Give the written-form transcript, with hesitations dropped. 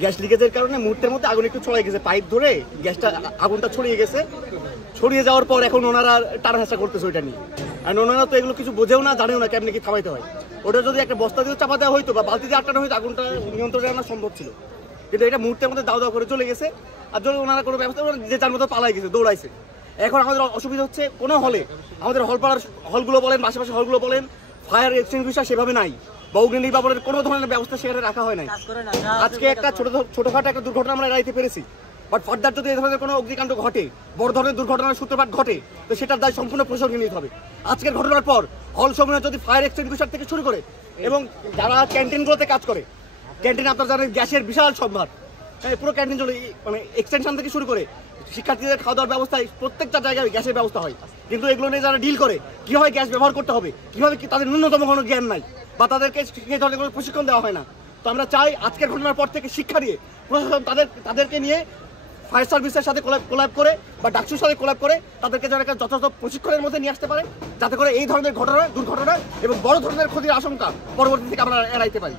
Gas লিকেজের কারণে মুহূর্তের মধ্যে আগুন একটু ছড়িয়ে গেছে, পাইপ ধরে গ্যাসটা আগুনটা ছড়িয়ে গেছে। ছড়িয়ে যাওয়ার পর এখন ওনারা টানাহাসা করতেছে ওইটা নিয়ে। আর ওনারা তো এগুলো কিছু বোঝেও না, জানেও না কেমনি কি থামাইতে হয়। ওটা যদি একটা বস্তা দিয়ে চাপা দেওয়া হয়তো বা বালতি দিয়ে আটকানো হয়তো আগুনটা নিয়ন্ত্রণে আনা সম্ভব ছিল, কিন্তু এটা মুহূর্তের মধ্যে দাও দাও করে চলে গেছে। আর যদি ওনারা কোনো ব্যবস্থা যে যার মতো পালাই গেছে, দৌড়াইছে। এখন আমাদের অসুবিধা হচ্ছে কোনো হলে, আমাদের হলপাড়ার হলগুলো বলেন, আশেপাশে হলগুলো বলেন, ফায়ার এক্সটিংগুইশার সেভাবে নাই বা অগ্নিনির্বাপনের কোনো ধরনের ব্যবস্থা সেখানে রাখা হয় নাই। আজকে একটা ছোটখাটো একটা দুর্ঘটনা আমরা এড়াইতে পেরেছি, বাট ফার্দার যদি এই ধরনের কোনো অগ্নিকাণ্ড ঘটে, বড় ধরনের দুর্ঘটনার সূত্রপাত ঘটে, তো সেটার দায় সম্পূর্ণ প্রশাসনকে নিতে হবে। আজকের ঘটনার পর হল সমূহে যদি ফায়ার এক্সটিংগুইশার থেকে শুরু করে এবং যারা ক্যান্টিনগুলোতে কাজ করে, ক্যান্টিনে আপনার জানেন গ্যাসের বিশাল সম্ভার, হ্যাঁ, পুরো ক্যান্টিন চলে, মানে এক্সটেনশন থেকে শুরু করে শিক্ষার্থীদের খাওয়া দাওয়ার ব্যবস্থায় প্রত্যেকটা জায়গায় গ্যাসের ব্যবস্থা হয়। কিন্তু এগুলো নিয়ে যারা ডিল করে, কীভাবে গ্যাস ব্যবহার করতে হবে, কীভাবে তাদের ন্যূনতম কোনো জ্ঞান নাই বা তাদেরকে সেই ধরনের কোনো প্রশিক্ষণ দেওয়া হয় না। তো আমরা চাই আজকের ঘটনার পর থেকে শিক্ষা দিয়ে প্রশাসন তাদেরকে নিয়ে ফায়ার সার্ভিসের সাথে কোলাব করে বা ডাকসুর সাথে কোলাব করে তাদেরকে যেন একটা যথাযথ প্রশিক্ষণের মধ্যে নিয়ে আসতে পারে, যাতে করে এই ধরনের দুর্ঘটনা এবং বড় ধরনের ক্ষতির আশঙ্কা পরবর্তী থেকে আমরা এড়াইতে পারি।